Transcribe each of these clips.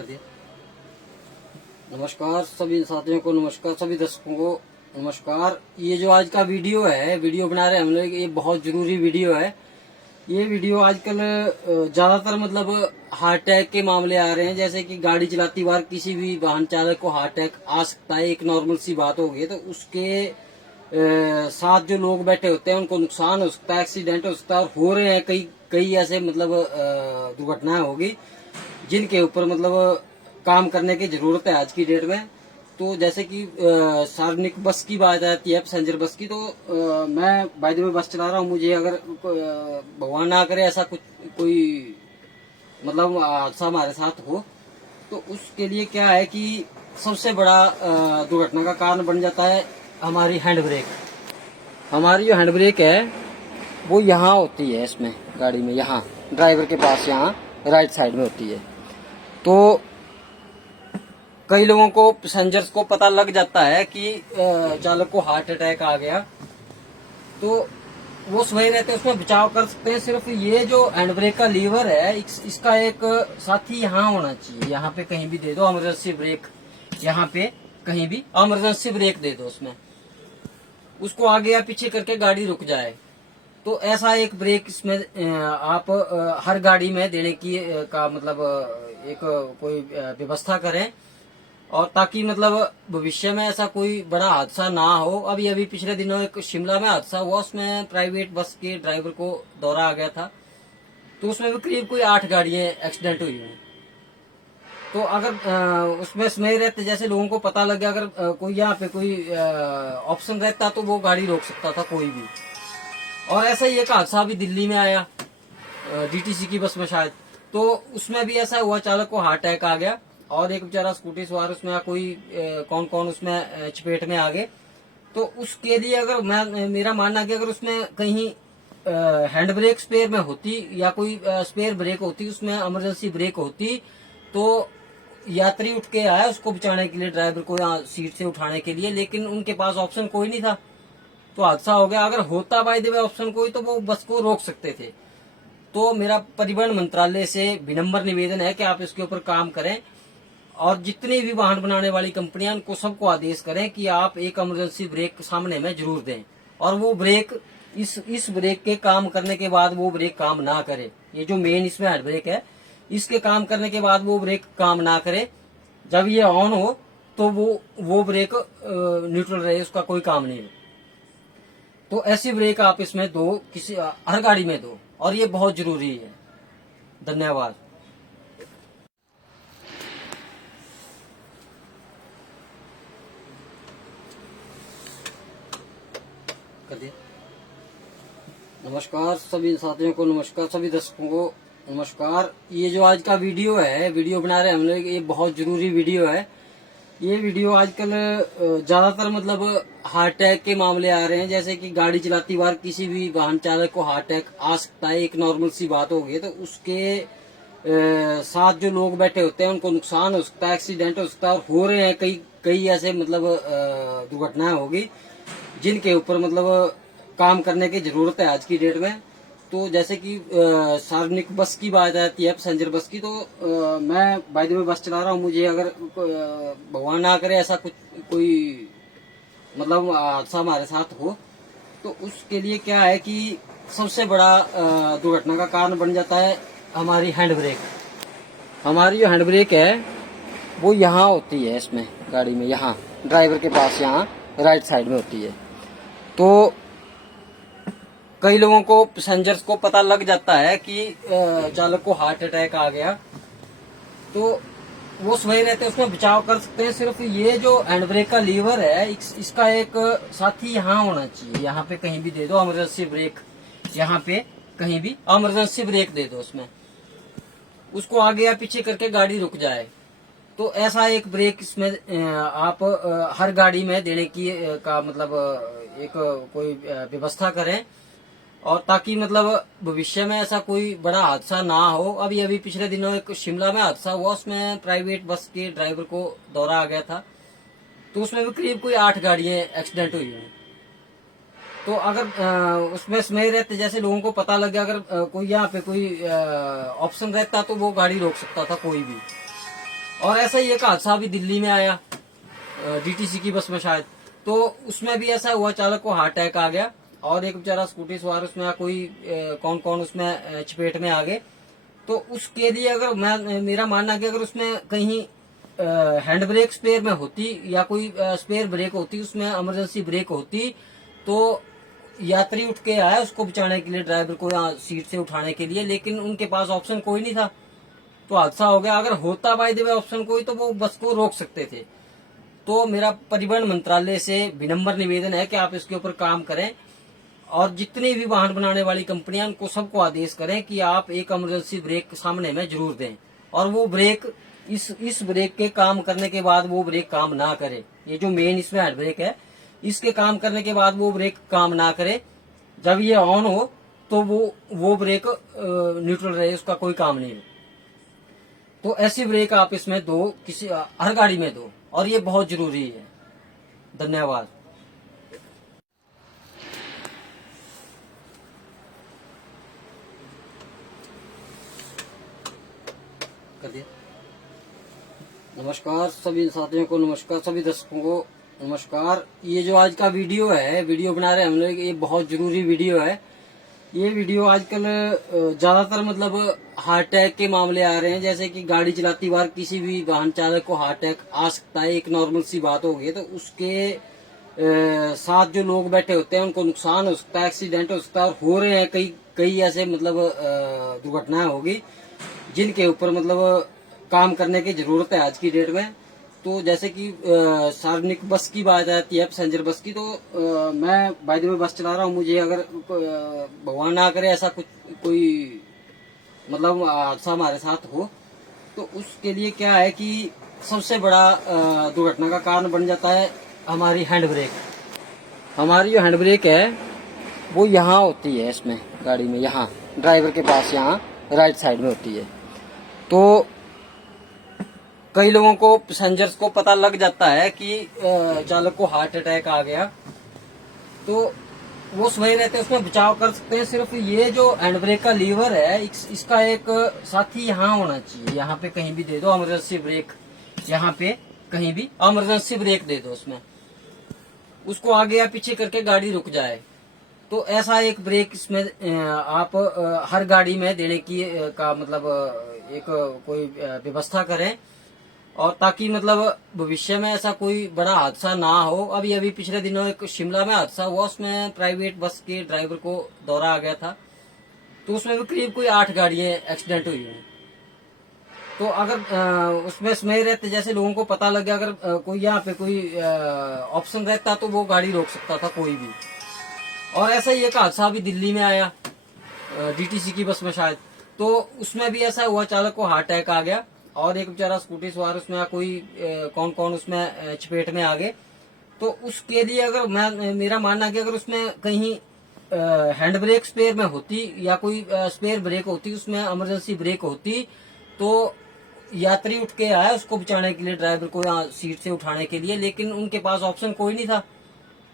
कर दिया। नमस्कार सभी साथियों को, नमस्कार सभी दर्शकों को नमस्कार। ये जो आज का वीडियो है, वीडियो बना रहे हैं हम लोग, ये बहुत जरूरी वीडियो है। ये वीडियो आजकल ज्यादातर मतलब हार्ट अटैक के मामले आ रहे हैं। जैसे कि गाड़ी चलाती बार किसी भी वाहन चालक को हार्ट अटैक आ सकता है, एक नॉर्मल सी बात होगी। तो उसके साथ जो लोग बैठे होते हैं उनको नुकसान हो सकता है, एक्सीडेंट हो सकता है, और हो रहे हैं कई कई ऐसे मतलब दुर्घटनाएं होगी जिनके ऊपर मतलब काम करने की जरूरत है आज की डेट में। तो जैसे कि सार्वजनिक बस की बात आती है, पैसेंजर बस की, तो मैं बाय द वे बस चला रहा हूँ। मुझे अगर भगवान ना करे ऐसा कुछ कोई मतलब हादसा हमारे साथ हो, तो उसके लिए क्या है कि सबसे बड़ा दुर्घटना का कारण बन जाता है हमारी हैंड ब्रेक। हमारी जो हैंड ब्रेक है वो यहाँ होती है, इसमें गाड़ी में यहाँ ड्राइवर के पास यहाँ राइट साइड में होती है। तो कई लोगों को, पैसेंजर्स को पता लग जाता है कि चालक को हार्ट अटैक आ गया, तो वो सही रहते हैं, उसमें बचाव कर सकते हैं। सिर्फ ये जो हैंड ब्रेक का लीवर है, इसका एक साथी यहाँ होना चाहिए। यहाँ पे कहीं भी दे दो इमरजेंसी ब्रेक, यहाँ पे कहीं भी इमरजेंसी ब्रेक दे दो उसमें, उसको आगे या पीछे करके गाड़ी रुक जाए। तो ऐसा एक ब्रेक इसमें आप हर गाड़ी में देने की का मतलब एक कोई व्यवस्था करें, और ताकि मतलब भविष्य में ऐसा कोई बड़ा हादसा ना हो। अभी पिछले दिनों एक शिमला में हादसा हुआ, उसमें प्राइवेट बस के ड्राइवर को दौरा आ गया था, तो उसमें भी करीब कोई 8 गाड़ियां एक्सीडेंट हुई हैं। तो अगर उसमें समय रहते, जैसे लोगों को पता लग गया, अगर कोई यहाँ पे कोई ऑप्शन रहता तो वो गाड़ी रोक सकता था कोई भी। और ऐसा ही एक हादसा भी दिल्ली में आया, डीटीसी की बस में शायद, तो उसमें भी ऐसा हुआ, चालक को हार्ट अटैक आ गया और एक बेचारा स्कूटी सवार उसमें कोई कौन कौन उसमें चपेट में आ गए। तो उसके लिए अगर मेरा मानना है कि अगर उसमें कहीं हैंड ब्रेक स्पेयर में होती या कोई स्पेयर ब्रेक होती, उसमें इमरजेंसी ब्रेक होती, तो यात्री उठ के आया उसको बचाने के लिए, ड्राइवर को यहाँ सीट से उठाने के लिए, लेकिन उनके पास ऑप्शन कोई नहीं था, तो हादसा हो गया। अगर होता बाय द वे ऑप्शन कोई, तो वो बस को रोक सकते थे। तो मेरा परिवहन मंत्रालय से विनम्र निवेदन है कि आप इसके ऊपर काम करें, और जितनी भी वाहन बनाने वाली कंपनियां, उनको सबको आदेश करें कि आप एक इमरजेंसी ब्रेक सामने में जरूर दें। और वो ब्रेक, इस ब्रेक के काम करने के बाद वो ब्रेक काम ना करे, ये जो मेन इसमें हैंड ब्रेक है, इसके काम करने के बाद वो ब्रेक काम ना करे, जब ये ऑन हो तो वो ब्रेक न्यूट्रल रहे, उसका कोई काम नहीं है। तो ऐसी ब्रेक आप इसमें दो, किसी हर गाड़ी में दो, और ये बहुत जरूरी है। धन्यवाद। कर दिया। नमस्कार सभी साथियों को, नमस्कार सभी दर्शकों को नमस्कार। ये जो आज का वीडियो है, वीडियो बना रहे हैं हम लोग, ये बहुत जरूरी वीडियो है। ये वीडियो आजकल ज्यादातर मतलब हार्ट अटैक के मामले आ रहे हैं। जैसे कि गाड़ी चलाती बार किसी भी वाहन चालक को हार्ट अटैक आ सकता है, एक नॉर्मल सी बात होगी। तो उसके साथ जो लोग बैठे होते हैं उनको नुकसान हो सकता है, एक्सीडेंट हो सकता है, और हो रहे हैं कई कई ऐसे मतलब दुर्घटनाएं होगी जिनके ऊपर मतलब काम करने की जरूरत है आज की डेट में। तो जैसे कि सार्वजनिक बस की बात आती है, पैसेंजर बस की, तो मैं बाय द वे बस चला रहा हूँ। मुझे अगर भगवान ना करे ऐसा कुछ कोई मतलब हादसा हमारे साथ हो, तो उसके लिए क्या है कि सबसे बड़ा दुर्घटना का कारण बन जाता है हमारी हैंड ब्रेक। हमारी जो हैंड ब्रेक है वो यहाँ होती है, इसमें गाड़ी में यहाँ ड्राइवर के पास यहाँ राइट साइड में होती है। तो कई लोगों को, पैसेंजर्स को पता लग जाता है कि चालक को हार्ट अटैक आ गया, तो वो सही रहते हैं, उसमें बचाव कर सकते हैं। सिर्फ ये जो हैंड ब्रेक का लीवर है, इसका एक साथी यहाँ होना चाहिए। यहाँ पे कहीं भी दे दो इमरजेंसी ब्रेक, यहाँ पे कहीं भी इमरजेंसी ब्रेक दे दो उसमें, उसको आगे या पीछे करके गाड़ी रुक जाए। तो ऐसा एक ब्रेक इसमें आप हर गाड़ी में देने की का मतलब एक कोई व्यवस्था करें, और ताकि मतलब भविष्य में ऐसा कोई बड़ा हादसा ना हो। अभी पिछले दिनों एक शिमला में हादसा हुआ, उसमें प्राइवेट बस के ड्राइवर को दौरा आ गया था, तो उसमें भी करीब कोई 8 गाड़ियां एक्सीडेंट हुई हैं। तो अगर उसमें समय रहते, जैसे लोगों को पता लग गया, अगर कोई यहाँ पे कोई ऑप्शन रहता तो वो गाड़ी रोक सकता था कोई भी। और ऐसा ही एक हादसा भी दिल्ली में आया, डीटीसी की बस में शायद। तो उसमें भी ऐसा हुआ, चालक को हार्ट अटैक आ गया और एक बेचारा स्कूटी सवार उसमें कोई कौन कौन उसमें चपेट में आ गए। तो उसके लिए अगर मेरा मानना है कि अगर उसमें कहीं हैंड ब्रेक स्पेयर में होती या कोई स्पेयर ब्रेक होती, उसमें इमरजेंसी ब्रेक होती, तो यात्री उठ के आया उसको बचाने के लिए, ड्राइवर को यहाँ सीट से उठाने के लिए, लेकिन उनके पास ऑप्शन कोई नहीं था, तो हादसा हो गया। अगर होता बाय द वे ऑप्शन कोई, तो वो बस को रोक सकते थे। तो मेरा परिवहन मंत्रालय से विनम्र निवेदन है कि आप इसके ऊपर काम करें और जितनी भी वाहन बनाने वाली कंपनियां, उनको सबको आदेश करें कि आप एक इमरजेंसी ब्रेक सामने में जरूर दें, और वो ब्रेक इस ब्रेक के काम करने के बाद वो ब्रेक काम ना करे। ये जो मेन इसमें हैंड ब्रेक है, इसके काम करने के बाद वो ब्रेक काम ना करे। जब ये ऑन हो तो वो ब्रेक न्यूट्रल रहे, उसका कोई काम नहीं हो। तो ऐसी ब्रेक आप इसमें दो, किसी हर गाड़ी में दो, और ये बहुत जरूरी है। धन्यवाद। कर दिया। नमस्कार सभी साथियों को, नमस्कार सभी दर्शकों को नमस्कार। ये जो आज का वीडियो है, वीडियो बना रहे हैं हम लोग, ये बहुत जरूरी वीडियो है। ये वीडियो आजकल ज्यादातर मतलब हार्ट अटैक के मामले आ रहे हैं। जैसे कि गाड़ी चलाती बार किसी भी वाहन चालक को हार्ट अटैक आ सकता है, एक नॉर्मल सी बात हो गई। तो उसके साथ जो लोग बैठे होते हैं उनको नुकसान हो सकता है, एक्सीडेंट हो सकता है, और हो रहे हैं कई कई ऐसे मतलब दुर्घटनाएं होगी जिनके ऊपर मतलब काम करने की जरूरत है आज की डेट में। तो जैसे कि सार्वजनिक बस की बात आती है, पैसेंजर बस की, तो मैं बाय द वे बस चला रहा हूँ। मुझे अगर भगवान ना करे ऐसा कुछ कोई मतलब हादसा हमारे साथ हो, तो उसके लिए क्या है कि सबसे बड़ा दुर्घटना का कारण बन जाता है हमारी हैंड ब्रेक। हमारी जो हैंड ब्रेक है वो यहाँ होती है, इसमें गाड़ी में, यहाँ ड्राइवर के पास, यहाँ राइट साइड में होती है। तो कई लोगों को, पैसेंजर्स को पता लग जाता है कि चालक को हार्ट अटैक आ गया, तो वो सही रहते हैं, उसमें बचाव कर सकते हैं। सिर्फ ये जो हैंड ब्रेक का लीवर है, इसका एक साथी यहाँ होना चाहिए। यहाँ पे कहीं भी दे दो इमरजेंसी ब्रेक, यहाँ पे कहीं भी इमरजेंसी ब्रेक दे दो उसमें, उसको आगे या पीछे करके गाड़ी रुक जाए। तो ऐसा एक ब्रेक इसमें आप हर गाड़ी में देने की का मतलब एक कोई व्यवस्था करें, और ताकि मतलब भविष्य में ऐसा कोई बड़ा हादसा ना हो। अभी पिछले दिनों एक शिमला में हादसा हुआ, उसमें प्राइवेट बस के ड्राइवर को दौरा आ गया था, तो उसमें भी करीब कोई 8 गाड़ियां एक्सीडेंट हुई हैं। तो अगर उसमें समय रहते, जैसे लोगों को पता लग गया, अगर कोई यहाँ पे कोई ऑप्शन रहता तो वो गाड़ी रोक सकता था कोई भी। और ऐसा ही एक हादसा भी दिल्ली में आया, डीटीसी की बस में शायद। तो उसमें भी ऐसा हुआ, चालक को हार्ट अटैक आ गया और एक बेचारा स्कूटी सवार उसमें कोई कौन कौन उसमें चपेट में आ गए। तो उसके लिए अगर मेरा मानना है कि अगर उसमें कहीं हैंड ब्रेक स्पेयर में होती या कोई स्पेयर ब्रेक होती, उसमें इमरजेंसी ब्रेक होती, तो यात्री उठ के आया उसको बचाने के लिए, ड्राइवर को यहाँ सीट से उठाने के लिए, लेकिन उनके पास ऑप्शन कोई नहीं था,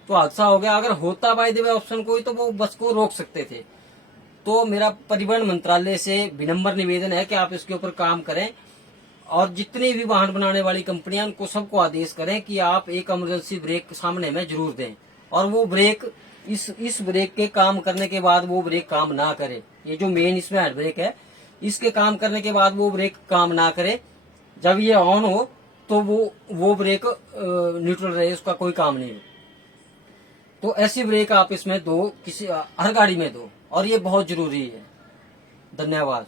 तो हादसा हो गया। अगर होता बाय द वे ऑप्शन कोई, तो वो बस को रोक सकते थे। तो मेरा परिवहन मंत्रालय से विनम्र निवेदन है कि आप इसके ऊपर काम करें और जितनी भी वाहन बनाने वाली कंपनियां, उनको सबको आदेश करें कि आप एक इमरजेंसी ब्रेक सामने में जरूर दें, और वो ब्रेक इस ब्रेक के काम करने के बाद वो ब्रेक काम ना करे। ये जो मेन इसमें हैंड ब्रेक है, इसके काम करने के बाद वो ब्रेक काम ना करे। जब ये ऑन हो तो वो ब्रेक न्यूट्रल रहे, उसका कोई काम नहीं हो। तो ऐसी ब्रेक आप इसमें दो, किसी हर गाड़ी में दो, और ये बहुत जरूरी है। धन्यवाद।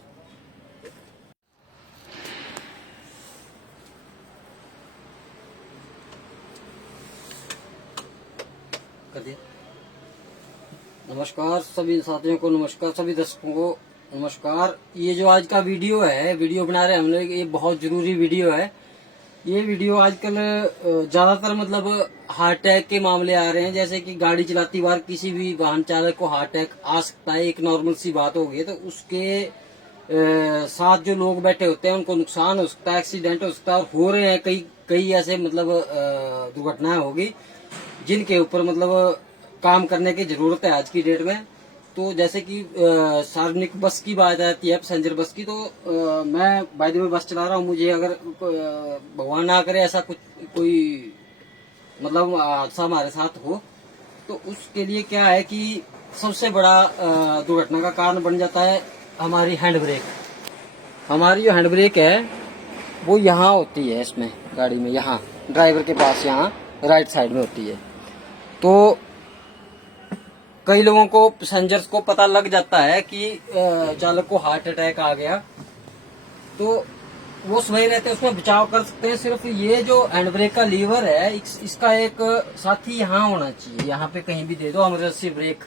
कर दिया। नमस्कार सभी साथियों को, नमस्कार सभी दर्शकों को नमस्कार। ये जो आज का वीडियो है, वीडियो बना रहे हैं हम लोग, ये बहुत जरूरी वीडियो है। ये वीडियो आजकल ज्यादातर मतलब हार्ट अटैक के मामले आ रहे हैं। जैसे कि गाड़ी चलाती बार किसी भी वाहन चालक को हार्ट अटैक आ सकता है, एक नॉर्मल सी बात हो गई। तो उसके साथ जो लोग बैठे होते हैं उनको नुकसान हो सकता है, एक्सीडेंट हो सकता है, और हो रहे हैं कई कई ऐसे मतलब दुर्घटनाएं होगी जिनके ऊपर मतलब काम करने की जरूरत है आज की डेट में। तो जैसे कि सार्वजनिक बस की बात आती है, पैसेंजर बस की, तो मैं बाय द वे बस चला रहा हूँ। मुझे अगर भगवान ना करे ऐसा कुछ कोई मतलब हादसा हमारे साथ हो, तो उसके लिए क्या है कि सबसे बड़ा दुर्घटना का कारण बन जाता है हमारी हैंड ब्रेक। हमारी जो हैंड ब्रेक है वो यहाँ होती है, इसमें गाड़ी में यहाँ ड्राइवर के पास यहाँ राइट साइड में होती है। तो कई लोगों को, पैसेंजर्स को पता लग जाता है कि चालक को हार्ट अटैक आ गया, तो वो सही रहते हैं, उसमें बचाव कर सकते हैं। सिर्फ ये जो हैंड ब्रेक का लीवर है, इसका एक साथी यहाँ होना चाहिए। यहाँ पे कहीं भी दे दो इमरजेंसी ब्रेक,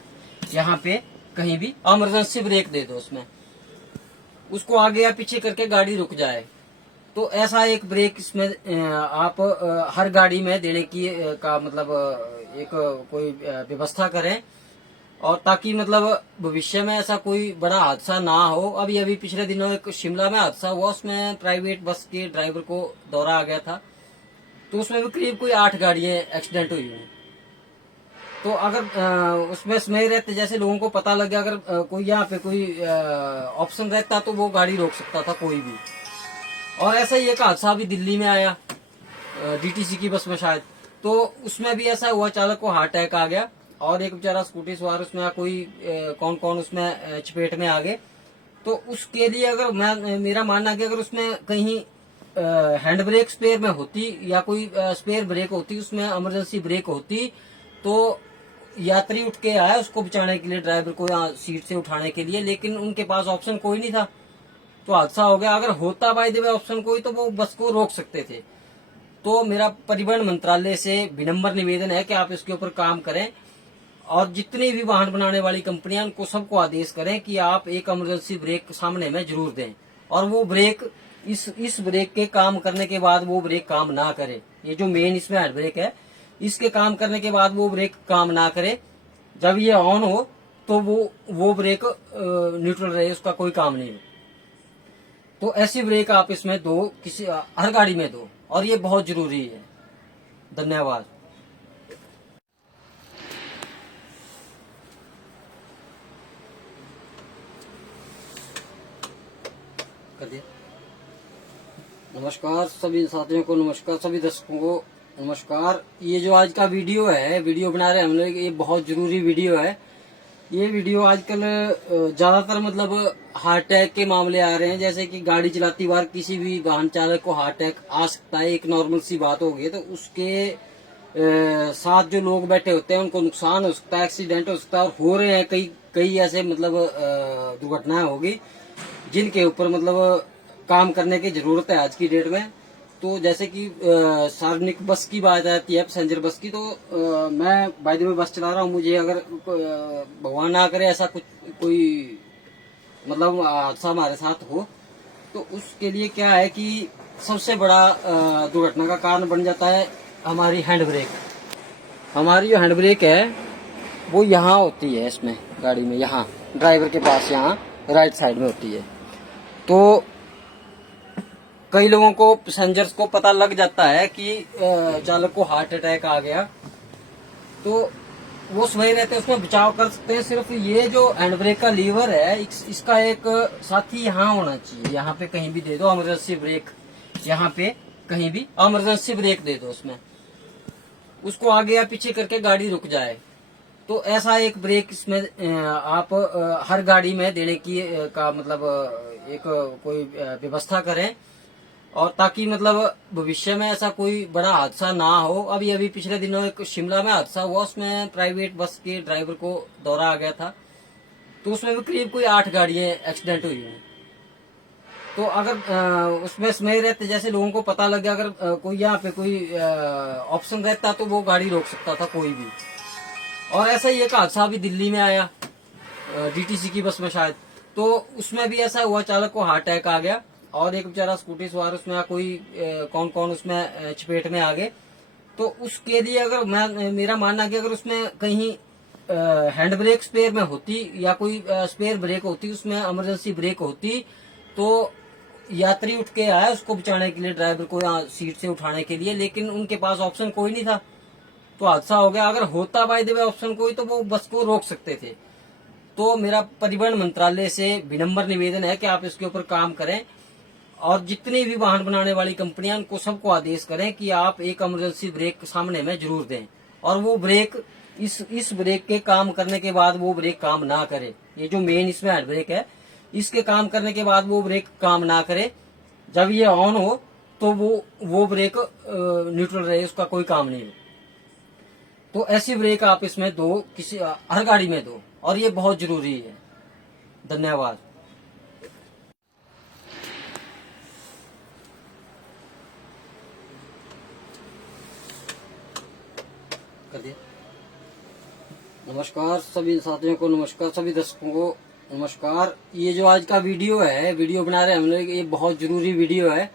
यहाँ पे कहीं भी इमरजेंसी ब्रेक दे दो उसमें, उसको आगे या पीछे करके गाड़ी रुक जाए। तो ऐसा एक ब्रेक इसमें आप हर गाड़ी में देने की का मतलब एक कोई व्यवस्था करें, और ताकि मतलब भविष्य में ऐसा कोई बड़ा हादसा ना हो। अभी अभी पिछले दिनों एक शिमला में हादसा हुआ, उसमें प्राइवेट बस के ड्राइवर को दौरा आ गया था, तो उसमें भी करीब कोई 8 गाड़ियां एक्सीडेंट हुई हैं। तो अगर उसमें समय रहते जैसे लोगों को पता लग गया, अगर कोई यहाँ पे कोई ऑप्शन रहता तो वो गाड़ी रोक सकता था कोई भी। और ऐसा ही एक हादसा भी दिल्ली में आया, डीटीसी की बस में शायद, तो उसमें भी ऐसा हुआ, चालक को हार्ट अटैक आ गया और एक बेचारा स्कूटी सवार उसमें कोई कौन कौन उसमें चपेट में आ गए। तो उसके लिए अगर मेरा मानना कि अगर उसमें कहीं हैंड ब्रेक स्पेयर में होती या कोई स्पेयर ब्रेक होती, उसमें इमरजेंसी ब्रेक होती, तो यात्री उठ के आया उसको बचाने के लिए, ड्राइवर को यहाँ सीट से उठाने के लिए, लेकिन उनके पास ऑप्शन कोई नहीं था, तो हादसा हो गया। अगर होता बाय द वे ऑप्शन कोई, तो वो बस को रोक सकते थे। तो मेरा परिवहन मंत्रालय से विनम्र निवेदन है कि आप इसके ऊपर काम करें, और जितनी भी वाहन बनाने वाली कंपनियां, उनको सबको आदेश करें कि आप एक इमरजेंसी ब्रेक सामने में जरूर दें, और वो ब्रेक इस ब्रेक के काम करने के बाद वो ब्रेक काम ना करे। ये जो मेन इसमें हैंड ब्रेक है, इसके काम करने के बाद वो ब्रेक काम ना करे, जब ये ऑन हो तो वो ब्रेक न्यूट्रल रहे, उसका कोई काम नहीं है। तो ऐसी ब्रेक आप इसमें दो, किसी हर गाड़ी में दो, और ये बहुत जरूरी है। धन्यवाद। कर दिया। नमस्कार सभी साथियों को, नमस्कार सभी दर्शकों को, नमस्कार। ये जो आज का वीडियो है, वीडियो बना रहे हम लोग, ये बहुत जरूरी वीडियो है। ये वीडियो आजकल ज्यादातर मतलब हार्ट अटैक के मामले आ रहे हैं, जैसे कि गाड़ी चलाती बार किसी भी वाहन चालक को हार्ट अटैक आ सकता है, एक नॉर्मल सी बात होगी। तो उसके साथ जो लोग बैठे होते हैं उनको नुकसान हो सकता है, एक्सीडेंट हो सकता है, और हो रहे हैं कई ऐसे मतलब दुर्घटनाएं होगी जिनके ऊपर मतलब काम करने की जरूरत है आज की डेट में। तो जैसे कि सार्वजनिक बस की बात आती है, पैसेंजर बस की, तो मैं बाय द वे बस चला रहा हूँ। मुझे अगर भगवान ना करे ऐसा कुछ कोई मतलब हादसा हमारे साथ हो, तो उसके लिए क्या है कि सबसे बड़ा दुर्घटना का कारण बन जाता है हमारी हैंड ब्रेक। हमारी जो हैंड ब्रेक है वो यहाँ होती है, इसमें गाड़ी में यहाँ ड्राइवर के पास यहाँ राइट साइड में होती है। तो कई लोगों को, पैसेंजर्स को पता लग जाता है कि चालक को हार्ट अटैक आ गया, तो वो सही रहते हैं, उसमें बचाव कर सकते हैं। सिर्फ ये जो हैंड ब्रेक का लीवर है, इसका एक साथी यहाँ होना चाहिए। यहाँ पे कहीं भी दे दो इमरजेंसी ब्रेक, यहाँ पे कहीं भी इमरजेंसी ब्रेक दे दो उसमें, उसको आगे या पीछे करके गाड़ी रुक जाए। तो ऐसा एक ब्रेक इसमें आप हर गाड़ी में देने की का मतलब एक कोई व्यवस्था करें, और ताकि मतलब भविष्य में ऐसा कोई बड़ा हादसा ना हो। अभी अभी पिछले दिनों एक शिमला में हादसा हुआ, उसमें प्राइवेट बस के ड्राइवर को दौरा आ गया था, तो उसमें भी करीब कोई 8 गाड़ियां एक्सीडेंट हुई हैं। तो अगर उसमें समय रहते जैसे लोगों को पता लग गया, अगर कोई यहाँ पे कोई ऑप्शन रहता तो वो गाड़ी रोक सकता था कोई भी। और ऐसा ही एक हादसा भी दिल्ली में आया, डीटीसी की बस में शायद, तो उसमें भी ऐसा हुआ, चालक को हार्ट अटैक आ गया और एक बेचारा स्कूटी सवार उसमें कोई कौन कौन उसमें चपेट में आ गए। तो उसके लिए अगर मेरा मानना कि अगर उसमें कहीं हैंड ब्रेक स्पेयर में होती या कोई स्पेयर ब्रेक होती, उसमें इमरजेंसी ब्रेक होती, तो यात्री उठ के आया उसको बचाने के लिए, ड्राइवर को यहाँ सीट से उठाने के लिए, लेकिन उनके पास ऑप्शन कोई नहीं था, तो हादसा हो गया। अगर होता बाय द वे ऑप्शन कोई, तो वो बस को रोक सकते थे। तो मेरा परिवहन मंत्रालय से विनम्र निवेदन है कि आप इसके ऊपर काम करें और जितनी भी वाहन बनाने वाली कंपनियां उनको सबको आदेश करें कि आप एक इमरजेंसी ब्रेक सामने में जरूर दें। और वो ब्रेक इस ब्रेक के काम करने के बाद वो ब्रेक काम ना करे। ये जो मेन इसमें हैंड ब्रेक है, इसके काम करने के बाद वो ब्रेक काम ना करे। जब ये ऑन हो तो वो ब्रेक न्यूट्रल रहे, उसका कोई काम नहीं हो। तो ऐसी ब्रेक आप इसमें दो, किसी हर गाड़ी में दो, और ये बहुत जरूरी है। धन्यवाद। कर दिया। नमस्कार सभी साथियों को, नमस्कार सभी दर्शकों को नमस्कार। ये जो आज का वीडियो है, वीडियो बना रहे हैं हम लोग, ये बहुत जरूरी वीडियो है।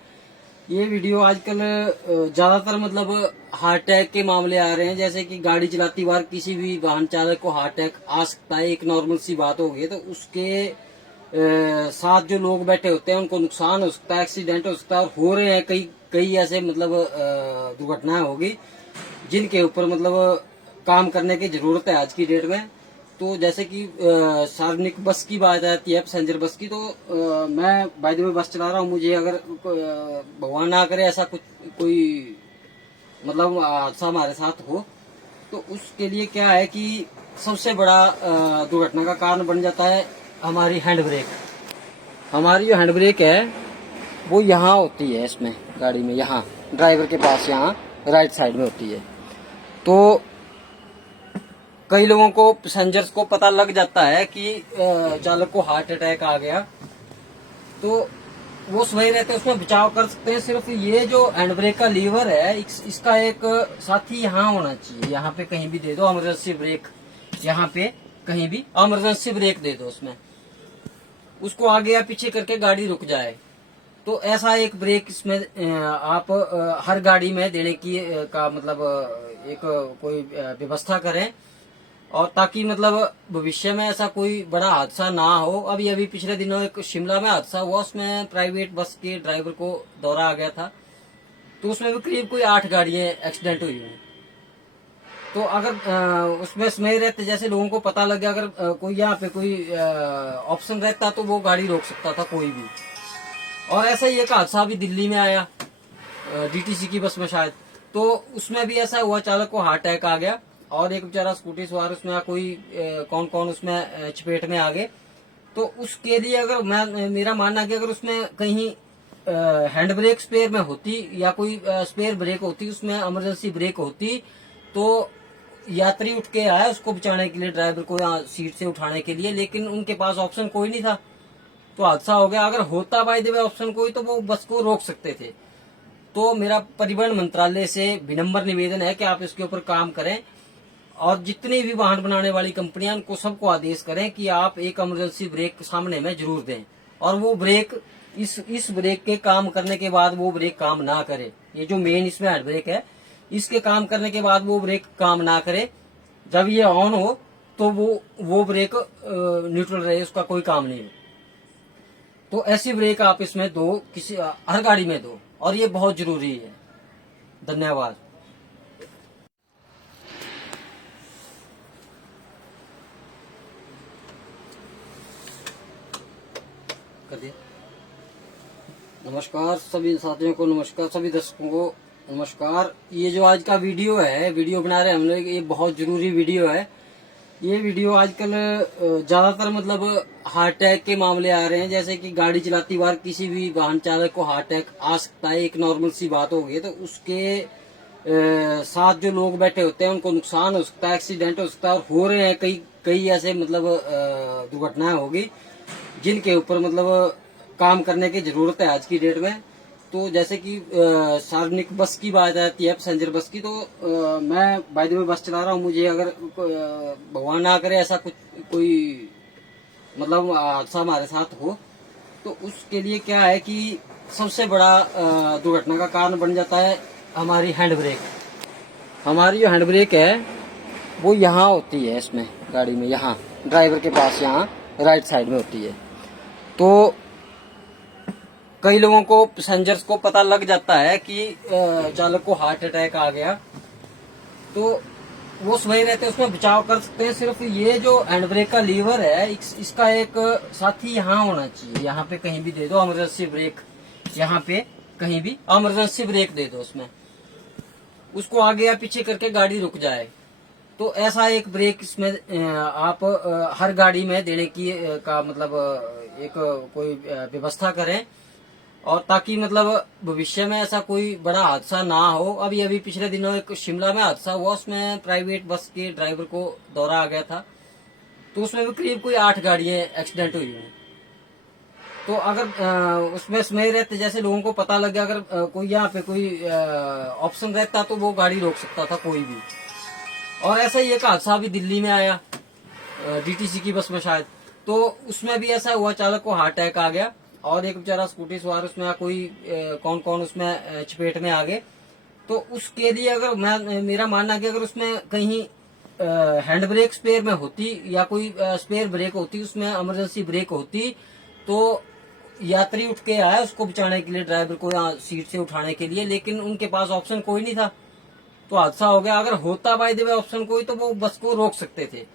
ये वीडियो आजकल ज्यादातर मतलब हार्ट अटैक के मामले आ रहे हैं। जैसे कि गाड़ी चलाती बार किसी भी वाहन चालक को हार्ट अटैक आ सकता है, एक नॉर्मल सी बात हो गई। तो उसके साथ जो लोग बैठे होते हैं उनको नुकसान हो सकता है, एक्सीडेंट हो सकता है, और हो रहे हैं कई ऐसे मतलब दुर्घटनाएं होगी जिनके ऊपर मतलब काम करने की जरूरत है आज की डेट में। तो जैसे कि सार्वजनिक बस की बात आती है, पैसेंजर बस की, तो मैं बाय द वे बस चला रहा हूँ। मुझे अगर भगवान ना करे ऐसा कोई मतलब हादसा हमारे साथ हो, तो उसके लिए क्या है कि सबसे बड़ा दुर्घटना का कारण बन जाता है हमारी हैंड ब्रेक। हमारी जो हैंड ब्रेक है वो यहाँ होती है, इसमें गाड़ी में, यहाँ ड्राइवर के पास, यहाँ राइट साइड में होती है। तो कई लोगों को, पैसेंजर्स को पता लग जाता है कि चालक को हार्ट अटैक आ गया, तो वो सही रहते हैं, उसमें बचाव कर सकते हैं। सिर्फ ये जो हैंड ब्रेक का लीवर है, इसका एक साथी यहाँ होना चाहिए। यहाँ पे कहीं भी दे दो इमरजेंसी ब्रेक, यहाँ पे कहीं भी इमरजेंसी ब्रेक दे दो उसमें, उसको आगे या पीछे करके गाड़ी रुक जाए। तो ऐसा एक ब्रेक इसमें आप हर गाड़ी में देने की का मतलब एक कोई व्यवस्था करें, और ताकि मतलब भविष्य में ऐसा कोई बड़ा हादसा ना हो। अभी पिछले दिनों एक शिमला में हादसा हुआ, उसमें प्राइवेट बस के ड्राइवर को दौरा आ गया था, तो उसमें भी करीब कोई 8 गाड़ियां एक्सीडेंट हुई हैं। तो अगर उसमें समय रहते, जैसे लोगों को पता लग गया, अगर कोई यहाँ पे कोई ऑप्शन रहता तो वो गाड़ी रोक सकता था कोई भी। और ऐसा ही एक हादसा भी दिल्ली में आया, डीटीसी की बस में शायद, तो उसमें भी ऐसा हुआ, चालक को हार्ट अटैक आ गया और एक बेचारा स्कूटी सवार उसमें कोई कौन कौन उसमें चपेट में आ गए। तो उसके लिए अगर मेरा मानना है कि अगर उसमें कहीं हैंड ब्रेक स्पेयर में होती या कोई स्पेयर ब्रेक होती, उसमें इमरजेंसी ब्रेक होती, तो यात्री उठ के आया उसको बचाने के लिए, ड्राइवर को यहाँ सीट से उठाने के लिए, लेकिन उनके पास ऑप्शन कोई नहीं था, तो हादसा हो गया। अगर होता बाय द वे ऑप्शन कोई, तो वो बस को रोक सकते थे। तो मेरा परिवहन मंत्रालय से विनम्र निवेदन है कि आप इसके ऊपर काम करें और जितनी भी वाहन बनाने वाली कंपनियां उनको सबको आदेश करें कि आप एक इमरजेंसी ब्रेक सामने में जरूर दें। और वो ब्रेक इस ब्रेक के काम करने के बाद वो ब्रेक काम ना करे। ये जो मेन इसमें हैंड ब्रेक है, इसके काम करने के बाद वो ब्रेक काम ना करे। जब ये ऑन हो तो वो ब्रेक न्यूट्रल रहे, उसका कोई काम नहीं है। तो ऐसी ब्रेक आप इसमें दो, किसी हर गाड़ी में दो, और ये बहुत जरूरी है। धन्यवाद। कर दिया। नमस्कार सभी साथियों को, नमस्कार सभी दर्शकों को नमस्कार। ये जो आज का वीडियो है, वीडियो बना रहे हैं हम लोग, ये बहुत जरूरी वीडियो है। ये वीडियो आजकल ज्यादातर मतलब हार्ट अटैक के मामले आ रहे हैं। जैसे कि गाड़ी चलाती बार किसी भी वाहन चालक को हार्ट अटैक आ सकता है, एक नॉर्मल सी बात हो गई। तो उसके साथ जो लोग बैठे होते हैं उनको नुकसान हो सकता है, एक्सीडेंट हो सकता है, और हो रहे हैं कई ऐसे मतलब दुर्घटनाएं होगी जिनके ऊपर मतलब काम करने की जरूरत है आज की डेट में। तो जैसे कि सार्वजनिक बस की बात आती है, पैसेंजर बस की, तो मैं बाय द वे बस चला रहा हूँ। मुझे अगर भगवान ना करे ऐसा कोई मतलब हादसा हमारे साथ हो, तो उसके लिए क्या है कि सबसे बड़ा दुर्घटना का कारण बन जाता है हमारी हैंड ब्रेक। हमारी जो हैंड ब्रेक है वो यहाँ होती है, इसमें गाड़ी में, यहाँ ड्राइवर के पास, यहाँ राइट साइड में होती है। तो कई लोगों को, पैसेंजर्स को पता लग जाता है कि चालक को हार्ट अटैक आ गया, तो वो सही रहते हैं, उसमें बचाव कर सकते हैं। सिर्फ ये जो हैंड ब्रेक का लीवर है इसका एक साथी यहाँ होना चाहिए, यहाँ पे कहीं भी दे दो इमरजेंसी ब्रेक, यहाँ पे कहीं भी इमरजेंसी ब्रेक दे दो उसमें, उसको आगे या पीछे करके गाड़ी रुक जाए। तो ऐसा एक ब्रेक इसमें आप हर गाड़ी में देने की का मतलब एक कोई व्यवस्था करें, और ताकि मतलब भविष्य में ऐसा कोई बड़ा हादसा ना हो। अभी अभी पिछले दिनों एक शिमला में हादसा हुआ, उसमें प्राइवेट बस के ड्राइवर को दौरा आ गया था, तो उसमें भी करीब कोई 8 गाड़ियां एक्सीडेंट हुई हैं। तो अगर उसमें समय रहते जैसे लोगों को पता लग गया, अगर कोई यहाँ पे कोई ऑप्शन रहता तो वो गाड़ी रोक सकता था कोई भी। और ऐसा ही एक हादसा अभी दिल्ली में आया डीटीसी की बस में शायद, तो उसमें भी ऐसा हुआ, चालक को हार्ट अटैक आ गया और एक बेचारा स्कूटी सवार उसमें कोई कौन कौन उसमें चपेट में आ गए। तो उसके लिए अगर मेरा मानना है कि अगर उसमें कहीं हैंड ब्रेक स्पेयर में होती या कोई स्पेयर ब्रेक होती, उसमें इमरजेंसी ब्रेक होती, तो यात्री उठ के आया उसको बचाने के लिए, ड्राइवर को यहाँ सीट से उठाने के लिए, लेकिन उनके पास ऑप्शन कोई नहीं था, तो हादसा हो गया। अगर होता बाय द वे ऑप्शन कोई तो वो बस को रोक सकते थे।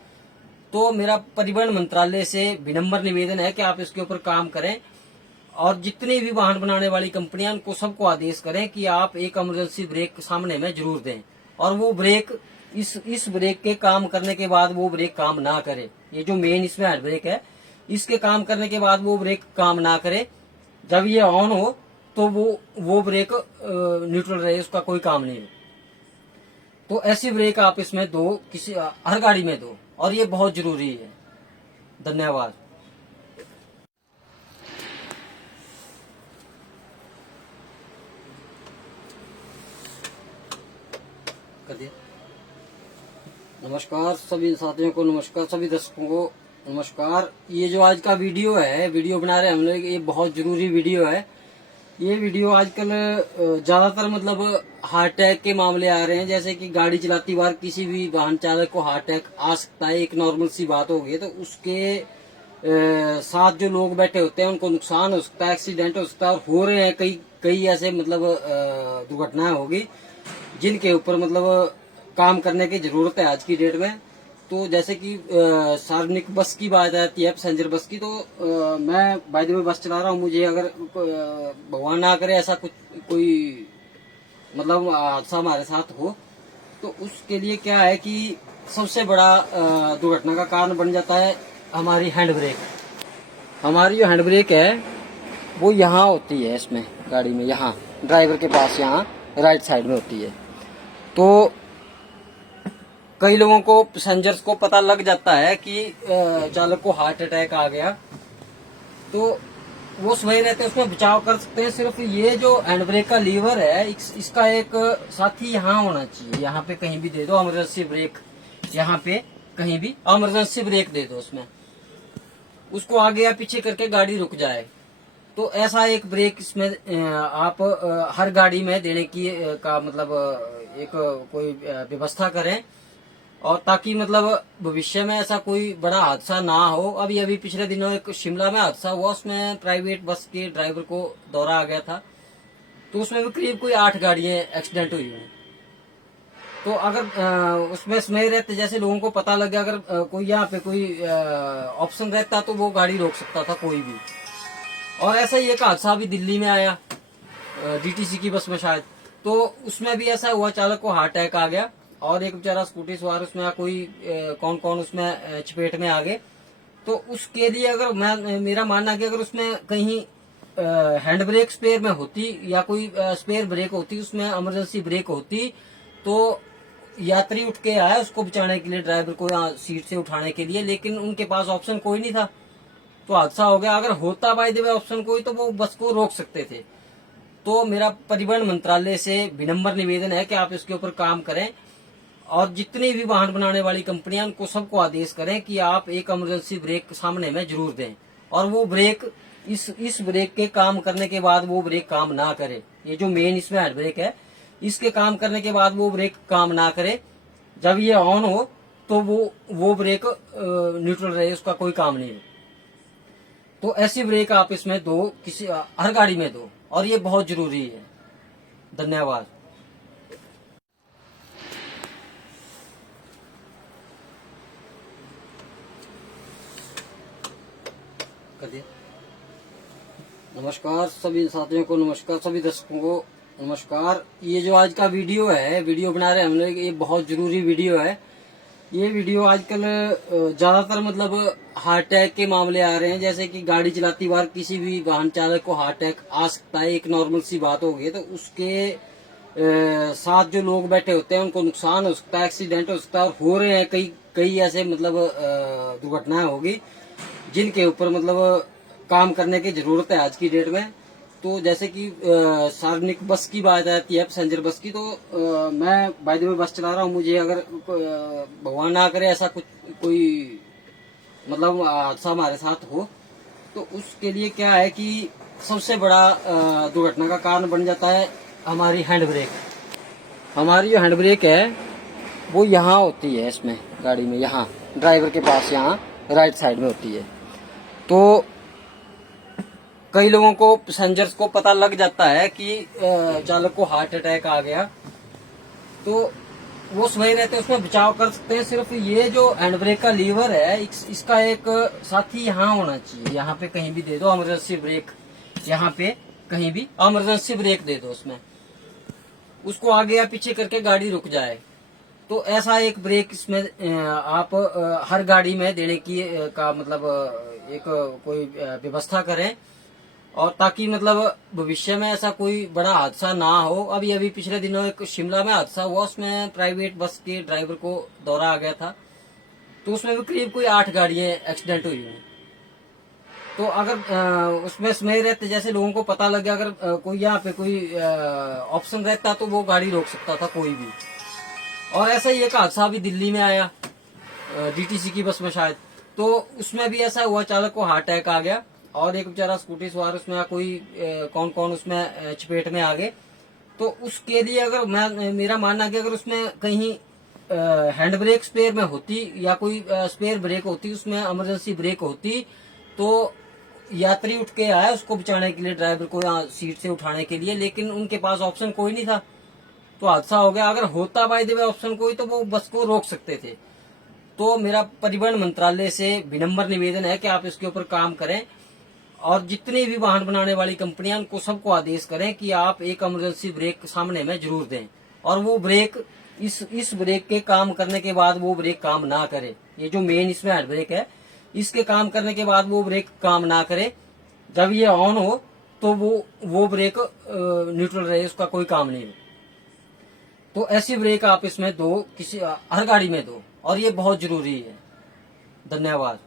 तो मेरा परिवहन मंत्रालय से विनम्र निवेदन है कि आप इसके ऊपर काम करें, और जितनी भी वाहन बनाने वाली कंपनियां उनको सबको आदेश करें कि आप एक इमरजेंसी ब्रेक सामने में जरूर दें, और वो ब्रेक इस ब्रेक के काम करने के बाद वो ब्रेक काम ना करे। ये जो मेन इसमें हैंड ब्रेक है, इसके काम करने के बाद वो ब्रेक काम ना करे, जब ये ऑन हो तो वो ब्रेक न्यूट्रल रहे, उसका कोई काम नहीं है। तो ऐसी ब्रेक आप इसमें दो, किसी हर गाड़ी में दो, और ये बहुत जरूरी है। धन्यवाद। कर दिया। नमस्कार सभी साथियों को, नमस्कार सभी दर्शकों को नमस्कार। ये जो आज का वीडियो है, वीडियो बना रहे हैं हम लोग, ये बहुत जरूरी वीडियो है। ये वीडियो आजकल ज्यादातर मतलब हार्ट अटैक के मामले आ रहे हैं, जैसे कि गाड़ी चलाती बार किसी भी वाहन चालक को हार्ट अटैक आ सकता है, एक नॉर्मल सी बात हो गई। तो उसके साथ जो लोग बैठे होते हैं उनको नुकसान हो सकता है, एक्सीडेंट हो सकता है, और हो रहे हैं कई कई ऐसे मतलब दुर्घटनाएं होगी जिनके ऊपर मतलब काम करने की जरूरत है आज की डेट में। तो जैसे कि सार्वजनिक बस की बात आती है, पैसेंजर बस की, तो मैं बाय द वे बस चला रहा हूँ। मुझे अगर भगवान ना करे ऐसा कुछ कोई मतलब हादसा हमारे साथ हो, तो उसके लिए क्या है कि सबसे बड़ा दुर्घटना का कारण बन जाता है हमारी हैंड ब्रेक। हमारी जो हैंड ब्रेक है वो यहाँ होती है, इसमें गाड़ी में यहाँ ड्राइवर के पास यहाँ राइट साइड में होती है। तो कई लोगों को, पैसेंजर्स को पता लग जाता है कि चालक को हार्ट अटैक आ गया, तो वो सही रहते हैं, उसमें बचाव कर सकते हैं। सिर्फ ये जो हैंड ब्रेक का लीवर है इसका एक साथी यहाँ होना चाहिए, यहाँ पे कहीं भी दे दो इमरजेंसी ब्रेक, यहाँ पे कहीं भी इमरजेंसी ब्रेक दे दो उसमें, उसको आगे या पीछे करके गाड़ी रुक जाए। तो ऐसा एक ब्रेक इसमें आप हर गाड़ी में देने की का मतलब एक कोई व्यवस्था करें, और ताकि मतलब भविष्य में ऐसा कोई बड़ा हादसा ना हो। अभी अभी पिछले दिनों एक शिमला में हादसा हुआ, उसमें प्राइवेट बस के ड्राइवर को दौरा आ गया था, तो उसमें भी करीब कोई 8 गाड़ियां एक्सीडेंट हुई हैं। तो अगर उसमें समय रहते जैसे लोगों को पता लग गया, अगर कोई यहाँ पे कोई ऑप्शन रहता तो वो गाड़ी रोक सकता था कोई भी। और ऐसा ही एक हादसा अभी दिल्ली में आया डीटीसी की बस में शायद, तो उसमें भी ऐसा हुआ, चालक को हार्ट अटैक आ गया और एक बेचारा स्कूटी सवार उसमें कोई कौन कौन उसमें चपेट में आ गए। तो उसके लिए अगर मेरा मानना है कि अगर उसमें कहीं हैंड ब्रेक स्पेयर में होती या कोई स्पेयर ब्रेक होती, उसमें इमरजेंसी ब्रेक होती, तो यात्री उठ के आया उसको बचाने के लिए, ड्राइवर को यहाँ सीट से उठाने के लिए, लेकिन उनके पास ऑप्शन कोई नहीं था, तो हादसा हो गया। अगर होता बाय द वे ऑप्शन कोई तो वो बस को रोक सकते थे। तो मेरा परिवहन मंत्रालय से विनम्र निवेदन है कि आप इसके ऊपर काम करें, और जितनी भी वाहन बनाने वाली कंपनियां उनको सबको आदेश करें कि आप एक इमरजेंसी ब्रेक सामने में जरूर दें, और वो ब्रेक इस ब्रेक के काम करने के बाद वो ब्रेक काम ना करे। ये जो मेन इसमें हैंड ब्रेक है, इसके काम करने के बाद वो ब्रेक काम ना करे, जब ये ऑन हो तो वो ब्रेक न्यूट्रल रहे, उसका कोई काम नहीं है। तो ऐसी ब्रेक आप इसमें दो, किसी हर गाड़ी में दो, और ये बहुत जरूरी है। धन्यवाद। कर दिया। नमस्कार सभी साथियों को, नमस्कार सभी दर्शकों को नमस्कार। ये जो आज का वीडियो है, वीडियो बना रहे हैं हम लोग, ये बहुत जरूरी वीडियो है। ये वीडियो आजकल ज्यादातर मतलब हार्ट अटैक के मामले आ रहे हैं। जैसे कि गाड़ी चलाती बार किसी भी वाहन चालक को हार्ट अटैक आ सकता है, एक नॉर्मल सी बात होगी। तो उसके साथ जो लोग बैठे होते हैं उनको नुकसान हो सकता है, एक्सीडेंट हो सकता है, और हो रहे हैं कई कई ऐसे मतलब दुर्घटनाएं होगी जिनके ऊपर मतलब काम करने की जरूरत है आज की डेट में। तो जैसे कि सार्वजनिक बस की बात आती है, पैसेंजर बस की, तो मैं बाय द वे बस चला रहा हूँ। मुझे अगर भगवान ना करे ऐसा कुछ कोई मतलब हादसा हमारे साथ हो, तो उसके लिए क्या है कि सबसे बड़ा दुर्घटना का कारण बन जाता है हमारी हैंड ब्रेक। हमारी जो हैंड ब्रेक है वो यहाँ होती है, इसमें गाड़ी में, यहाँ ड्राइवर के पास, यहाँ राइट साइड में होती है। तो कई लोगों को, पैसेंजर्स को पता लग जाता है कि चालक को हार्ट अटैक आ गया, तो वो सही रहते हैं, उसमें बचाव कर सकते हैं। सिर्फ ये जो हैंड ब्रेक का लीवर है, इसका एक साथी यहाँ होना चाहिए। यहाँ पे कहीं भी दे दो इमरजेंसी ब्रेक, यहाँ पे कहीं भी इमरजेंसी ब्रेक दे दो उसमें, उसको आगे या पीछे करके गाड़ी रुक जाए। तो ऐसा एक ब्रेक इसमें आप हर गाड़ी में देने की का मतलब एक कोई व्यवस्था करें, और ताकि मतलब भविष्य में ऐसा कोई बड़ा हादसा ना हो। अभी अभी पिछले दिनों एक शिमला में हादसा हुआ, उसमें प्राइवेट बस के ड्राइवर को दौरा आ गया था, तो उसमें भी करीब कोई 8 गाड़ियां एक्सीडेंट हुई हैं। तो अगर उसमें समय रहते, जैसे लोगों को पता लग गया, अगर कोई यहाँ पे कोई ऑप्शन रहता तो वो गाड़ी रोक सकता था कोई भी। और ऐसा ही एक हादसा भी दिल्ली में आया, डीटीसी की बस में शायद, तो उसमें भी ऐसा हुआ, चालक को हार्ट अटैक आ गया और एक बेचारा स्कूटी सवार उसमें कोई कौन कौन उसमें चपेट में आ गए। तो उसके लिए अगर मेरा मानना है कि अगर उसमें कहीं हैंड ब्रेक स्पेयर में होती या कोई स्पेयर ब्रेक होती, उसमें इमरजेंसी ब्रेक होती, तो यात्री उठ के आया उसको बचाने के लिए, ड्राइवर को यहाँ सीट से उठाने के लिए, लेकिन उनके पास ऑप्शन कोई नहीं था, तो हादसा हो गया। अगर होता बाय द वे ऑप्शन कोई, तो वो बस को रोक सकते थे। तो मेरा परिवहन मंत्रालय से विनम्र निवेदन है कि आप इसके ऊपर काम करें, और जितनी भी वाहन बनाने वाली कंपनियां, उनको सबको आदेश करें कि आप एक इमरजेंसी ब्रेक सामने में जरूर दें। और वो ब्रेक, इस ब्रेक के काम करने के बाद वो ब्रेक काम ना करे, ये जो मेन इसमें हैंड ब्रेक है, इसके काम करने के बाद वो ब्रेक काम ना करे, जब ये ऑन हो तो वो ब्रेक न्यूट्रल रहे, उसका कोई काम नहीं हो। तो ऐसी ब्रेक आप इसमें दो, किसी हर गाड़ी में दो, और ये बहुत जरूरी है। धन्यवाद।